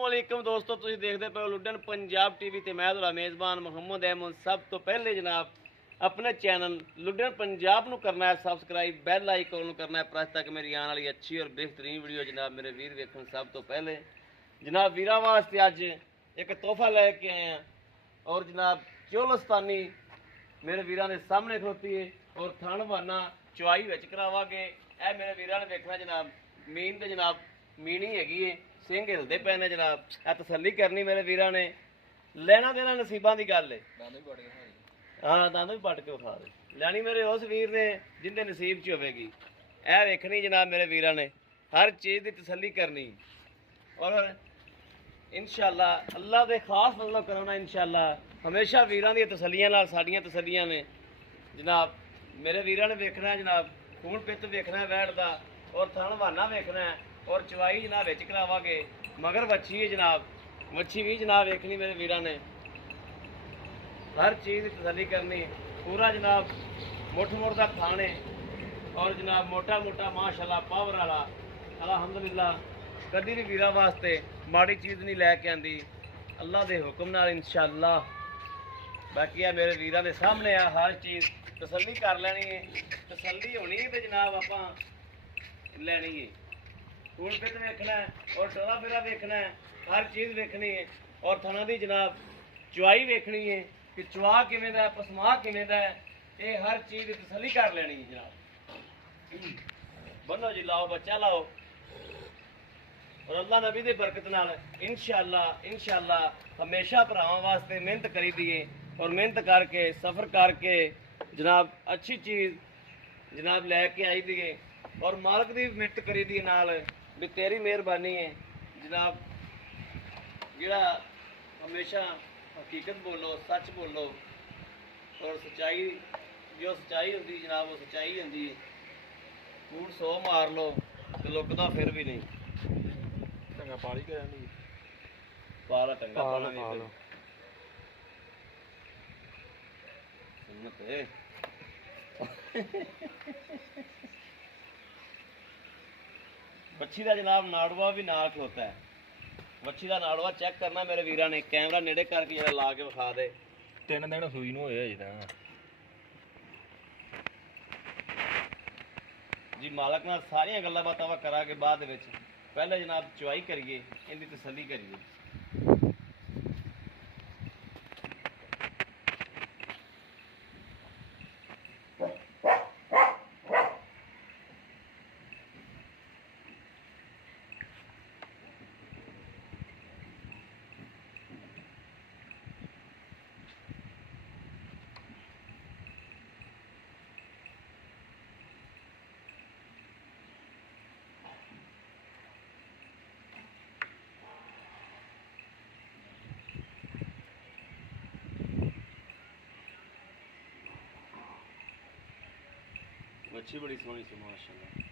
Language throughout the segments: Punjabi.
अस्सलामुअलैकुम दोस्तों, तुसीं देखते पे लुडन पंजाब टीवी ते मैं तुहाडा मेज़बान मोहम्मद अहमद। सब तो पहले जनाब अपने चैनल लुडन पंजाब नूं करना है सबसक्राइब, बैल आइकन नूं करना है प्रेस ताकि मेरी आने वाली अच्छी और बेहतरीन वीडियो जनाब मेरे वीर वेखन। सब तो पहले जनाब वीरां वास्ते अज एक तोहफा लैके आए हैं और जनाब चोलस्तानी मेरे वीरां दे सामने खलोती है और थण बहाना चुआई विच करावांगे। ए मेरे वीरां ने वेखना जनाब मीन ते जनाब मीनी हैगी है, सिंह हिलदे पे ने जनाब। ए तसल्ली करनी मेरे वीरां ने, लेना देना नसीबां दी गल है। हाँ दंद भी पट के विखा दे, लैनी मेरे उस वीर ने जिंदे नसीब च होवेगी। ए वेखनी जनाब मेरे वीरां ने, हर चीज़ की तसल्ली करनी और इंशाअल्लाह अल्लाह दे खास फजलों कराना। इंशाअल्लाह हमेशा वीरां दी तसल्लियां नाल साडियां तसल्लियां ने जनाब। मेरे वीरां ने वेखना है जनाब खून पित्त वेखना है वैड़ दा और थण बहाना वेखना है और चवाई जनाब विच करावांगे। मगर वच्छी है जनाब, वच्छी भी जनाब वेखनी मेरे वीरां ने, हर चीज़ की तसल्ली करनी। पूरा जनाब मुठ मुठ का खाने और जनाब मोटा मोटा माशाल्लाह पावर वाला अलहमदुलिल्लाह। कदी भी वीरां वास्ते माड़ी चीज़ नहीं लैके आंदी अल्लाह के हुक्म नाल इंशाअल्लाह। बाकी है मेरे वीरां दे सामने आ, हर चीज़ तसल्ली कर लेनी है, तसल्ली होनी है तो जनाब आपां लैनी है। खून पित वेखना है और टोला फेरा वेखना है, हर चीज़ वेखनी है और थना दी जनाब चुआई वेखनी है कि चुआ किवें दा पसमा किवें दा है, ये हर चीज़ की तसल्ली कर लेनी है जनाब। बनो जी, लाओ बच्चा लाओ और अल्लाह नबी की बरकत नाल इंशाअल्लाह हमेशा भरावां वास्ते मेहनत करी दी है और मेहनत करके सफ़र करके जनाब अच्छी चीज़ जनाब लैके आई दी है और मालक की मिहनत करी दी नाल भी तेरी मेहरबानी है जनाब। जिहड़ा हमेशा हकीकत बोलो, सच बोलो और सच्चाई, जो सच्चाई होंदी जनाब वो सच्चाई होंदी है। कूड़ 100 मार लो तो लुकदा फिर भी नहीं। टंगा पाली के नहीं पाला टंगा पाल पाना पाल नहीं सुन्नत है। बच्ची का जनाब नाड़वा भी नाल खलोता है। बच्ची का नाड़वा चेक करना मेरे वीरां ने, कैमरा नेड़े करके जरा ला के विखा दे। 3 दिन सूई ਨੂੰ ਹੋਇਆ ਜਿੱਦਾਂ जी मालक नाल सारियां गल्लां बातां वा करांगे बाद विच। पहले जनाब चुआई करिए, इनकी तसल्ली करिए। बच्ची बड़ी सोहनी सी माशाअल्लाह।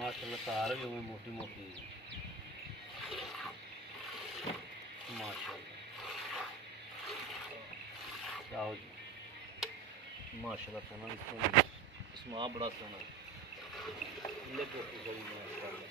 माशाल्लाह तार भी हमें मोटी मोटी माशाल्लाह आओ जी माशाल्लाह सोना इसमें बड़ा सोना ले कोटी बड़ी माशाल्लाह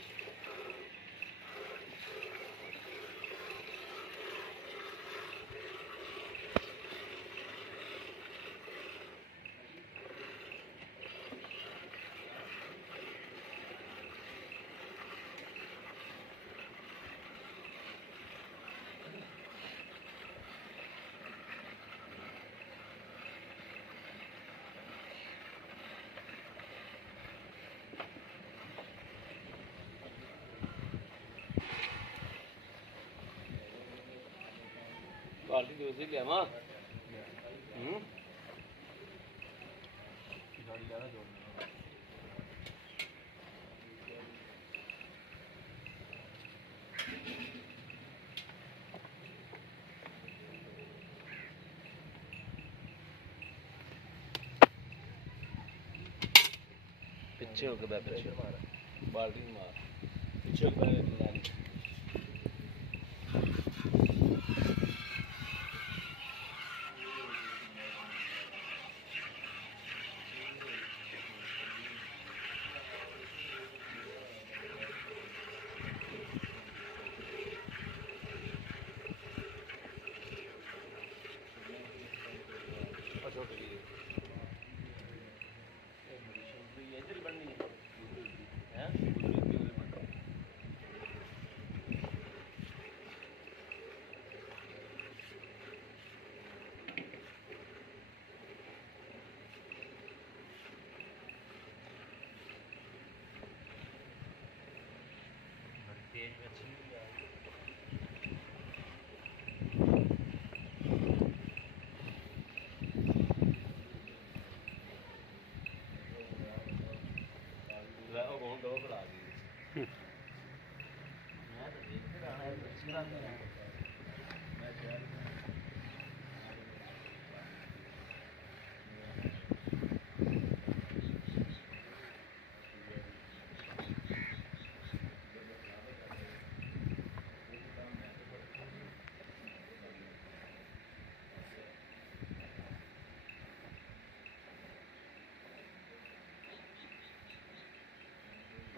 बाल्टी दूसरी ले आवा पीछे होकर बैठ पीछे बाल्टी मार पीछे होकर बैठ लानी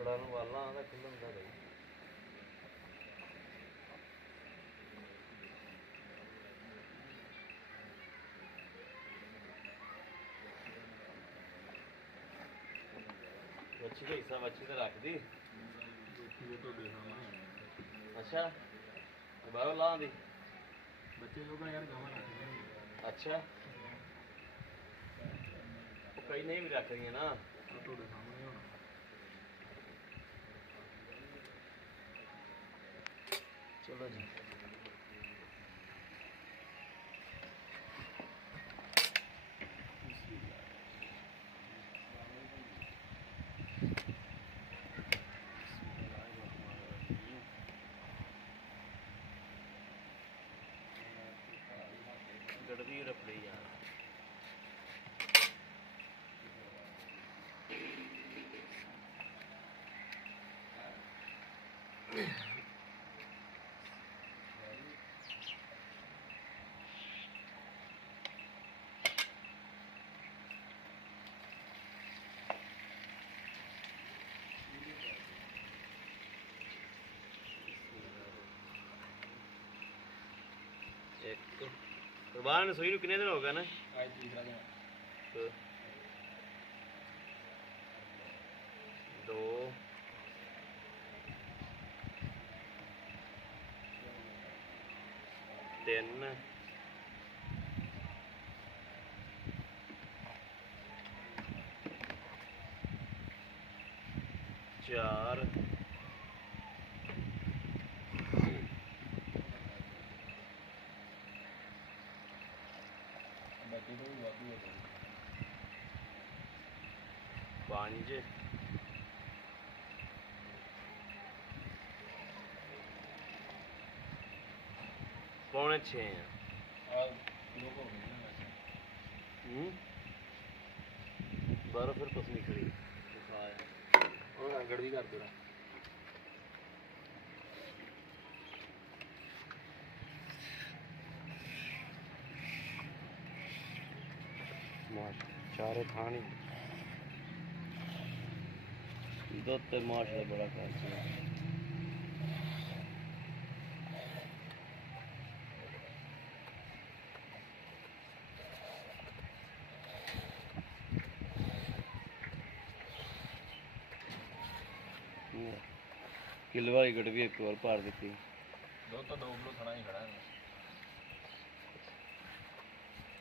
बड़ा वाला आंदा खुल्ला हुंदा भाई बच्ची का हिस्सा बच्ची तो रख दी अच्छा बाहरों ला दी बच्चे जो यार अच्छा कई नहीं भी रख रही है ना चलो जी गड़दी रपड़ी यार एक कुर्बान ने सोई कितने दिन हो गए ना आज तीसरा दिन तो 2 3 4 5 ਪੌਣੇ 6 ਆ ਲੋਕ ਹੋ ਗਏ ਨਾ ਹੂੰ ਬਾਹਰੋਂ ਫਿਰ ਕੁਛ ਨਹੀਂ ਖੜੀ ਉਹ ਅੰਗੜ ਵੀ ਕਰ ਦੇਣਾ ਮਾਸ਼ ਚਾਰੇ ਖਾਣੀ ਦੁੱਧ ਤੇ ਮਾਸ਼ ਦਾ ਬੜਾ ਖਰਚ ਹੈ ਕਿਲੋ ਵਾਲੀ ਗੜ ਵੀ ਇੱਕ ਵਾਰ ਪਾਰ ਦਿੱਤੀ ਦੋ ਤਾਂ 2 ਕਿਲੋ ਥਣਾ ਹੀ ਖੜਾ ਹੈ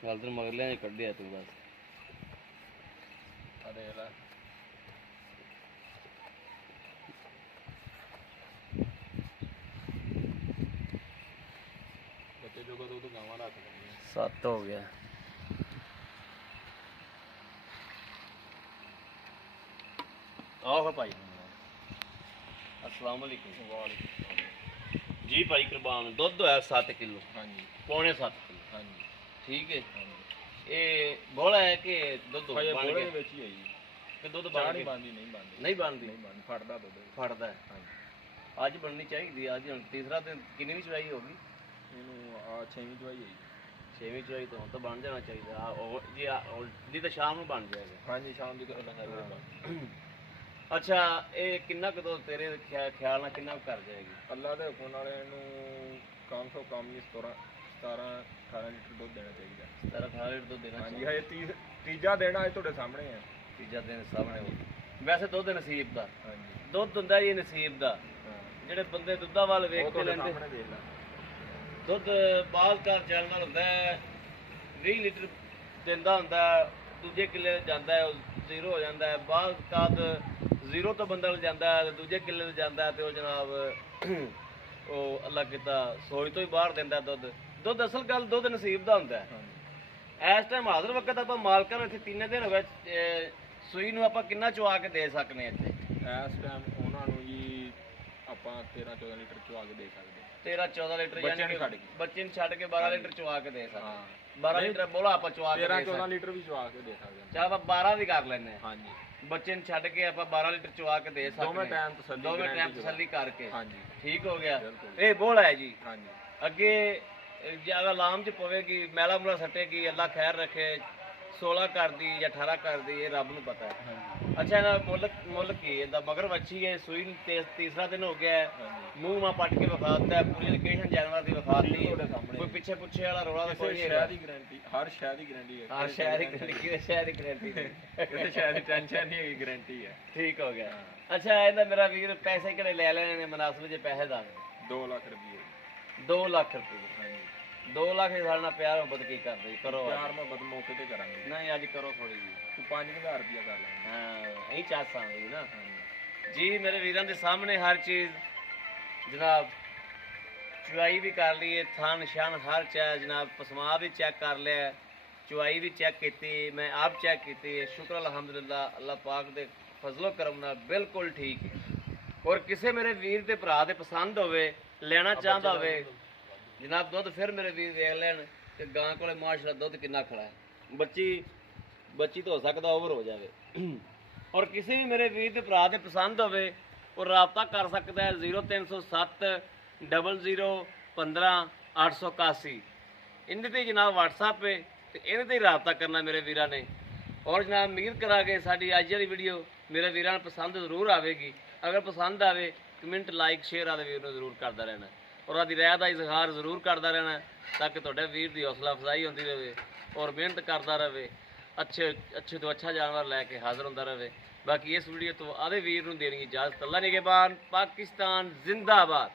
ਗੱਲ ਤੇ ਮਗਰਲਿਆਂ 'ਚ ਕੱਢਿਆ ਤੂੰ ਬਸ ਆ ਦੇਖ ਲੈ ਬੱਚੇ ਜੋਗਾ ਦੋ ਗਾਵਾਂ ਰੱਖ ਲੈਣੀਆਂ 7 ਹੋ ਗਿਆ ਆਹ ਭਾਈ अस्सलाम वालेकुम ਵਾਲੇਕੁਮ जी भाई कुर्बान दुध होया 7 किलो ਹਾਂਜੀ पौने 7 किलो ਹਾਂਜੀ ठीक है ਹਾਂਜੀ ये बोला है कि दुध ਭਾਈ बन ਬੋਲੇ ਦੇ गया ਵਿੱਚ ਹੀ ਹੈ ਜੀ कि दुध ਚਾਹ बन ਨਹੀਂ गया ਬੰਦੀ ਨਹੀਂ ਬੰਦੀ नहीं बनती ਨਹੀਂ ਬੰਦੀ ਫੜਦਾ ਦੁੱਧ फटदा है ਹਾਂਜੀ आज बननी चाहिए आज हुण तीसरा दिन किन्नी भी चुवाई होगी ਇਹਨੂੰ ਆ 6ਵੀਂ ਦਵਾਈ ਹੈ ਜੀ 6ਵੀਂ चुवाई तो हुण तो बन जाना चाहिए जी तो शाम ਨੂੰ बन जाएगा ਹਾਂਜੀ ਸ਼ਾਮ ਦੀ ਗੱਲ ਹੈ अच्छा ये किन्ना कुछ तेरे ख्याल ਨਾਲ किन्ना कर जाएगी ਅੱਲਾ ਦੇ ਹੁਕਮ ਨਾਲ ਇਹਨੂੰ ਕਮ ਤੋਂ ਕਮ ਨਹੀਂ 17 18 ਲੀਟਰ ਦੁੱਧ ਦੇਣਾ ਚਾਹੀਦਾ 17 18 ਲੀਟਰ ਦੁੱਧ देना ਹਾਂਜੀ चाहिए ਹਜੇ ਤੀਜਾ ਦੇਣਾ ਅੱਜ ਤੁਹਾਡੇ ਸਾਹਮਣੇ ਹੈ ਤੀਜਾ ਦਿਨ ਸਾਹਮਣੇ ਹੋ ਵੈਸੇ ਦੁੱਧ ਨਸੀਬ ਦਾ ਹਾਂਜੀ ਦੁੱਧ ਹੁੰਦਾ ਜੀ ਨਸੀਬ ਦਾ ਹਾਂ ਜਿਹੜੇ ਬੰਦੇ ਦੁੱਧਾਂ ਵੱਲ ਉਹ ਵੇਖ ਕੇ ਤੁਹਾਡੇ ਲੈਂਦੇ ਸਾਹਮਣੇ ਦੇਖ ਲੈ ਦੁੱਧ ਬਾਅਦ ਘਰ ਚੱਲਣ ਨਾਲ ਹੁੰਦਾ ਹੈ 20 ਲੀਟਰ ਦਿੰਦਾ ਹੁੰਦਾ ਹੈ, ਦੂਜੇ ਕਿੱਲੇ ਤੇ ਜਾਂਦਾ ਹੈ ਉਹ ਜ਼ੀਰੋ ਹੋ ਜਾਂਦਾ ਹੈ ਬਾਅਦ ਕਾਦ ਜ਼ੀਰੋ ਤੋਂ ਬੰਦਾ ਜਾਂਦਾ ਹੈ ਤੇ ਦੂਜੇ ਕਿੱਲੇ ਤੇ ਜਾਂਦਾ ਹੈ ਤੇ ਉਹ ਜਨਾਬ ਉਹ ਅੱਲਾ ਕੀਤਾ ਸੋਚ ਤੋਂ ਹੀ ਬਾਹਰ ਦਿੰਦਾ ਦੁੱਧ ਦੁੱਧ ਅਸਲ ਗੱਲ ਦੁੱਧ ਨਸੀਬ ਦਾ ਹੁੰਦਾ ਹੈ ਹਾਂਜੀ ਇਸ ਟਾਈਮ ਹਾਜ਼ਰ ਵਕਤ ਆਪਾਂ ਮਾਲਕਾਂ ਨੂੰ ਇੱਥੇ 3 ਦਿਨ ਹੋ ਗਏ ਸੂਈ ਨੂੰ ਆਪਾਂ ਕਿੰਨਾ ਚੁਆ ਕੇ ਦੇ ਸਕਨੇ ਇੱਥੇ ਇਸ ਟਾਈਮ ਉਹਨਾਂ ਨੂੰ ਜੀ ਆਪਾਂ 13 14 ਲੀਟਰ ਚਵਾ ਕੇ ਦੇ ਸਕਦੇ 13 14 ਲੀਟਰ ਬੱਚਿਆਂ ਯਾਨੀ ਨੂੰ ਛੱਡ ਕੇ। ਬੱਚੇ ਨੂੰ ਛੱਡ ਕੇ 12 ਲੀਟਰ ਚੁਆ ਕੇ ਦੇ ਸਕਦੇ ਹਾਂ 12 ਲੀਟਰ ਬੋਲਾ ਆਪਾਂ ਚੁਆ ਕੇ 13 ਦੇ 14 ਸਕਦੇ ਲੀਟਰ ਵੀ ਚਵਾ ਕੇ ਦੇ ਸਕਦੇ ਚਲ ਆਪਾਂ 12 ਵੀ ਕਰ ਲੈਨੇ ਆ ਹਾਂਜੀ ਬੱਚੇ ਨੂੰ ਛੱਡ ਕੇ ਆਪਾਂ 12 ਲੀਟਰ ਚੁਆ ਕੇ ਦੇ ਸਕਦੇ ਦੋਵੇਂ ਟਾਈਮ ਤਸੱਲੀ ਦੋਵੇਂ ਟਾਈਮ guarantee ਤਸੱਲੀ ਕਰਕੇ ਹਾਂਜੀ ਠੀਕ ਹੋ ਗਿਆ ਬਿਲਕੁਲ। ਇਹ ਬੋਲਾ ਹੈ ਜੀ ਹਾਂਜੀ ਅੱਗੇ ਜਿਆਦਾ ਲਾਮ ਚ ਪਵੇਗੀ ਮੈਲਾ ਮੁਲਾ ਸੱਟੇਗੀ ਅੱਲਾ ਖੈਰ ਰੱਖੇ 16 ਕਰਦੀ ਜਾਂ 18 ਕਰਦੀ ਇਹ ਰੱਬ ਨੂੰ ਪਤਾ ਹੈ ਹਾਂਜੀ ਅੱਛਾ ਇਹਦਾ ਮੁੱਲ ਕੀ ਇਹਦਾ ਮਗਰ ਵੱਛੀ ਹੈ ਸੂਈ ਨੂੰ ਤੀਸਰਾ ਦਿਨ ਹੋ ਗਿਆ ਹੈ ਹਾਂਜੀ ਮੂੰਹ ਮਾ ਪੱਟ ਕੇ ਵਿਖਾਤਾ ਹੈ ਪੂਰੀ ਲੋਕੇਸ਼ਨ ਜਾਨਵਰ ਦੀ ਵਿਖਾਤੀ ਤੁਹਾਡੇ ਸਾਹਮਣੇ। ਕੋਈ ਪਿੱਛੇ ਪੁੱਛੇ ਵਾਲਾ ਰੋਲਾ ਤਾਂ ਕੋਈ ਕਿਸੇ ਨਹੀਂ ਸ਼ਹਿਰ ਹੈਗਾ ਦੀ ਗਾਰੰਟੀ ਹਰ ਸ਼ਹਿਰ ਦੀ ਗਾਰੰਟੀ ਹੈ ਹਾਂ ਸ਼ਹਿਰ ਦੀ ਕਿਸੇ ਸ਼ਹਿਰ ਦੀ ਗਰੰਟੀ ਕਿਸੇ ਸ਼ਹਿਰ ਦੀ ਟੈਨਸ਼ਨ ਨਹੀਂ ਹੈਗੀ ਗਾਰੰਟੀ ਹੈ ਠੀਕ ਹੋ ਗਿਆ ਅੱਛਾ ਇਹਦਾ ਮੇਰਾ ਵੀਰ ਪੈਸੇ ਕਿਹੜੇ ਲੈ ਲੈਣੇ ਨੇ ਮਨਾਸਬ ਜੇ ਪੈਸੇ ਦੱਸ 2 ਲੱਖ ਰੁਪਏ 2 ਲੱਖ ਰੁਪਏ ਹਾਂਜੀ 2 ਲੱਖ ਦੇ ਨਾਲ ਪਿਆਰ ਮੁਹੱਬਤ ਕੀ ਕਰਦੇ ਜੀ? ਕਰੋ ਅੱਜ। ਪਿਆਰ ਮੁਹੱਬਤ ਮੌਕੇ ਤੇ ਕਰਾਂਗੇ ਨਹੀਂ ਅੱਜ ਕਰੋ ਥੋੜੀ ਜੀ ਤੂੰ 5000 ਰੁਪਇਆ ਕਰ ਲਾਂਗੇ ਹਾਂ ਇਹੀ ਚਾਸਾਂ ਜੀ ਨਾ ਹਾਂਜੀ ਜੀ ਮੇਰੇ ਵੀਰਾਂ ਦੇ ਸਾਹਮਣੇ ਹਰ ਚੀਜ਼ ਜਨਾਬ ਚੁਆਈ ਵੀ ਕਰ ਲਈਏ ਥਾਂ ਨਿਸ਼ਾਨ ਹਰ ਚੀਜ਼ ਜਨਾਬ ਪਸਮਾ ਵੀ ਚੈੱਕ ਕਰ ਲਿਆ ਚੁਆਈ ਵੀ ਚੈੱਕ ਕੀਤੀ ਮੈਂ ਆਪ ਚੈੱਕ ਕੀਤੀ ਹੈ ਸ਼ੁਕਰ ਅਲਹਮਦੁਲਿਲਾ ਅੱਲਾਹ ਪਾਕ ਦੇ ਫਜ਼ਲੋ ਕਰਮ ਨਾਲ ਬਿਲਕੁਲ ਠੀਕ ਹੈ ਔਰ ਕਿਸੇ ਮੇਰੇ ਵੀਰ ਤੇ ਭਰਾ ਦੇ ਪਸੰਦ ਹੋਵੇ ਲੈਣਾ ਚਾਹੁੰਦਾ ਹੋਵੇ ਜਨਾਬ ਦੁੱਧ ਫਿਰ ਮੇਰੇ ਵੀਰ ਵੇਖ ਲੈਣ ਕਿ ਗਾਂ ਕੋਲੇ ਮਾਸ਼ਾਅੱਲਾ ਦੁੱਧ ਕਿੰਨਾ ਖੜਾ ਹੈ ਬੱਚੀ ਤਾਂ ਹੋ ਸਕਦਾ ਓਵਰ ਹੋ ਜਾਵੇ ਔਰ ਕਿਸੇ ਵੀ ਮੇਰੇ ਵੀਰ ਤੇ ਭਰਾ ਦੇ ਪਸੰਦ ਹੋਵੇ ਉਹ ਰਾਬਤਾ ਕਰ ਸਕਦਾ ਹੈ 0307 00 15 881 ਇਹਦੇ ਤੇ ਜਨਾਬ WhatsApp ਹੈ ਤੇ ਇਹਦੇ ਤੇ ਹੀ ਰਾਬਤਾ ਕਰਨਾ ਮੇਰੇ ਵੀਰਾਂ ਨੇ ਔਰ ਜਨਾਬ ਉਮੀਦ ਕਰਾਂਗੇ ਸਾਡੀ ਅੱਜ ਵਾਲੀ ਵੀਡੀਓ ਮੇਰੇ ਵੀਰਾਂ ਨੂੰ ਪਸੰਦ ਜ਼ਰੂਰ ਆਵੇਗੀ ਅਗਰ ਪਸੰਦ ਆਵੇ ਕਮੈਂਟ ਲਾਈਕ ਸ਼ੇਅਰ ਆਦੇ ਵੀਰ ਨੂੰ ਜ਼ਰੂਰ ਕਰਦਾ ਰਹਿਣਾ ਔਰ ਆਦੀ ਰਾਏ ਦਾ ਇਜ਼ਹਾਰ ਜ਼ਰੂਰ ਕਰਦਾ ਰਹਿਣਾ ਤਾਂ ਕਿ ਤੁਹਾਡੇ ਵੀਰ ਦੀ ਹੌਸਲਾ ਅਫਜ਼ਾਈ ਹੁੰਦੀ ਰਹੇ ਔਰ ਮਿਹਨਤ ਕਰਦਾ ਰਹੇ ਅੱਛੇ ਤੋਂ ਅੱਛਾ ਜਾਨਵਰ ਲੈ ਕੇ ਹਾਜ਼ਰ ਹੁੰਦਾ ਰਹੇ ਬਾਕੀ ਇਸ ਵੀਡੀਓ ਤੋਂ ਆਦੇ ਵੀਰ ਨੂੰ ਦੇਣੀ ਇਜਾਜ਼ਤ ਅੱਲਾ ਨਿਗਹਿਬਾਨ ਪਾਕਿਸਤਾਨ ਜ਼ਿੰਦਾਬਾਦ